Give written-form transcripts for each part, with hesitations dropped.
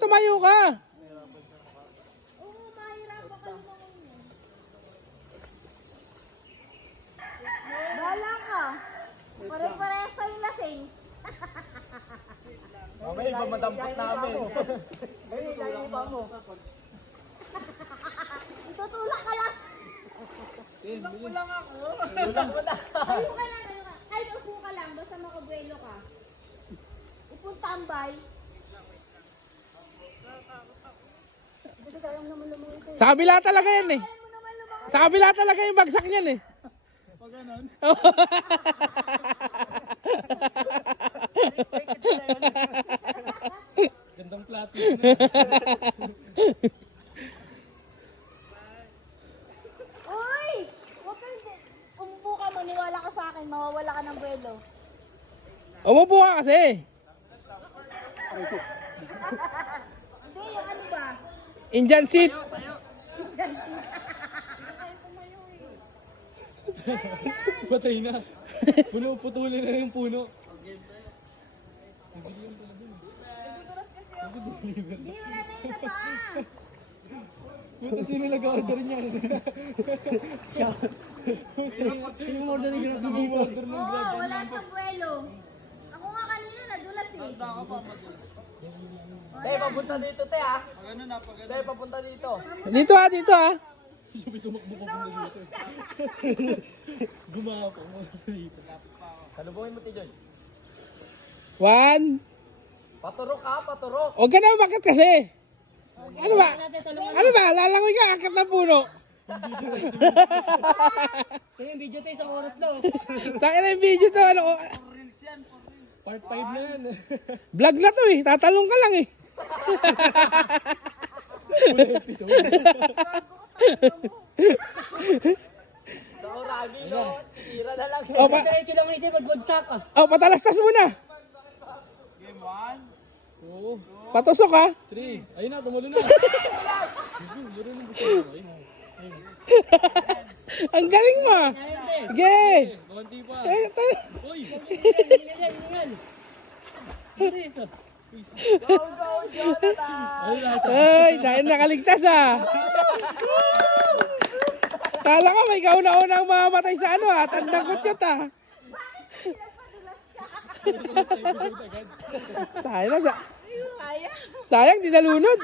tumayo ka. Oo, mahirapan ka naman yun. Bahala ka. Pare-parehas sa'yo lasing. Mamaya iba madampot namin. Itutulak ka lang. Tulak mo lang ako. Tayo ka lang, tayo ka. Kahit upo ka lang, basta makabuelo ka. Upong tambay. Sa kabila talaga yan eh. Sa kabila talaga yung bagsak niyan eh. Pag ganon. Gandang plato. Uy! Huwag kang... Umupo ka, maniwala ka sa akin, mawawala ka ng buwelo. Umupo ka kasi. Hindi, yung ano ba? Indian seat. Patay na. Putulin na yung puno. Hindi, wala na isa pa. Buta sino nag-order niya? Yung order ni Grab, nag-order ng Oo, Grab. wala siyang buwelo. Ako nga kanina, nadulas eh. Tay, papunta dito, te, ah. Tay, papunta dito. Dito ah, dito ah. Sabi tumakbo pa muna dito. Gumawa pa muna dito. Salubungin mo, Tijon. 1. Paturok ka, paturok. Huwag ka na umakit kasi. Ano ba? Ano ba? Lalangoy ka, akit ng puno. Tay, yung video, tay, isang oras daw. Takin na yung video to. Ano, Part 5 na yan. vlog na to eh. Tatalong ka lang eh. Full episode. Sa oragi, no? Tira na lang. O, Diretso lang ito, magbagsak ka. patalastas muna. Game 1. 2. Patusok ha. 3. Ayun na, tumulo na. Ang galing mo. Sige. Konti pa. Ito. Uy! Ay, dahil nakaligtas ah. Kala ko may kauna-unang mamamatay sa ano ah. Tandang kutsat ah. Tayo na. Sayang, di nalunod.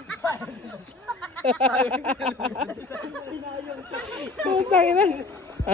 Sayang, di nalunod.